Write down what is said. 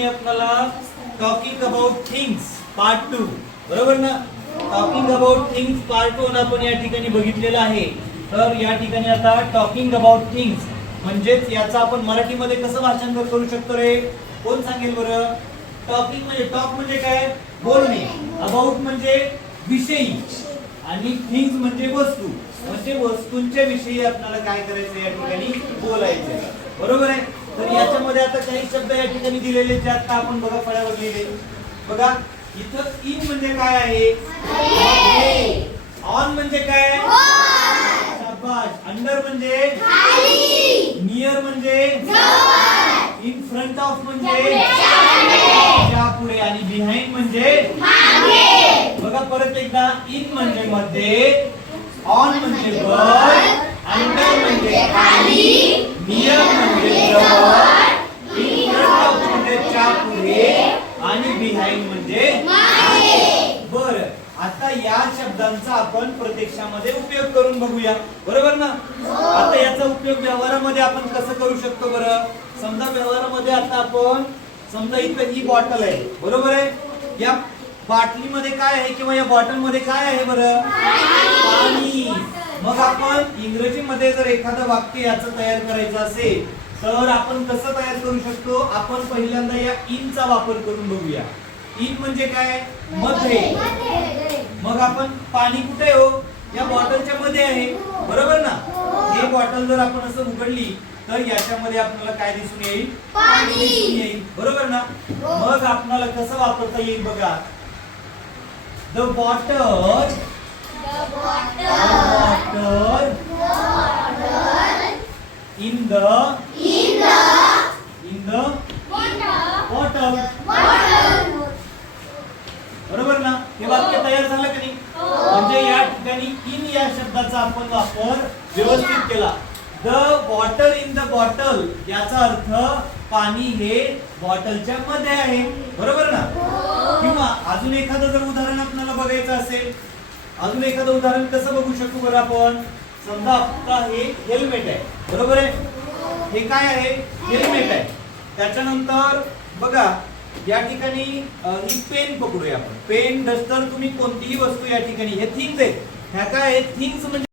ठिकाणी आपल्याला talking about things part 2 बरोबर ना. टॉकिंग अबाउट थिंग्स पार्ट 1 आपण या ठिकाणी बघितलेलं आहे. तर या ठिकाणी आता टॉकिंग अबाउट थिंग्स म्हणजेच याचा आपण मराठीमध्ये कसं भाषांतर करू शकतो रे, कोण सांगेल बरं. टॉकिंग म्हणजे टॉक म्हणजे काय, बोलणे. अबाउट म्हणजे विषयी आणि थिंग्स म्हणजे वस्तू, म्हणजे वस्तूंच्या विषयी आपल्याला काय करायचं या ठिकाणी बोलायचं, बरोबर आहे. तर याच्यामध्ये आता काही शब्द या ठिकाणी दिलेले जे आता आपण बघा फळ्यावर लिहिले. बघा इथं इन म्हणजे काय आहे, ऑन म्हणजे काय, शाबाश. अंडर म्हणजे खाली, नियर म्हणजे जवळ, इन फ्रंट ऑफ म्हणजे च्या पुढे आणि बिहाइंड म्हणजे मागे. बघा परत एकदा, इन म्हणजे मध्ये, ऑन म्हणजे वर, अंडर म्हणजे खाली, नियर म्हणजे जवळ, इन फ्रंट ऑफ म्हणजे च्या पुढे आणि बिहाइंड म्हणजे मागे. बरं, आता या शब्दांचा आपण प्रत्यक्षामध्ये उपयोग करून बघूया, बरोबर ना. आता याचा उपयोग व्यवहारामध्ये आपण कसं करू शकतो बरं. समजा व्यवहारामध्ये आता आपण समजा इथं ही बॉटल आहे, बरोबर आहे. या बाटलीमध्ये काय आहे किंवा या बॉटल मध्ये काय आहे बरं, पाणी. मग आपण इंग्रजीमध्ये जर एखादं वाक्य याचं तयार करायचं असेल तर आपण कसं तयार करू शकतो. आपण पहिल्यांदा या इन चा वापर करून बघूया. इन म्हणजे काय, मध्ये. मग आपण पाणी कुठे हो, या बॉटलच्या मध्ये आहे, बरोबर ना. हे बॉटल जर आपण असं उघडली तर याच्यामध्ये आपल्याला काय दिसून येईल, पाणी दिसून येईल, बरोबर ना. मग आपल्याला कसं वापरता येईल बघा. The bottle in the bottle. बरोबर ना. हे वाक्य तयार झालं की नाही. म्हणजे या ठिकाणी इन या शब्दाचा आपण वापर व्यवस्थित केला. The bottle in the bottle याचा अर्थ पाणी हे बॉटलच्या मध्ये आहे, बरोबर ना. किंवा अजून एखादं जर उदाहरण आपल्याला बघायचं असेल, अजून एखादं उदाहरण कसं बघू शकतो बरं आपण. समजा आपला हे हेल्मेट आहे, बरोबर आहे. हे काय आहे, हेल्मेट आहे. त्याच्यानंतर बघा या ठिकाणी ही पेन पकडूया आपण. पेन, डस्टर, तुम्ही कोणतीही वस्तू या ठिकाणी, हे थिंग्स आहेत. ह्या काय आहेत, थिंग्स म्हणजे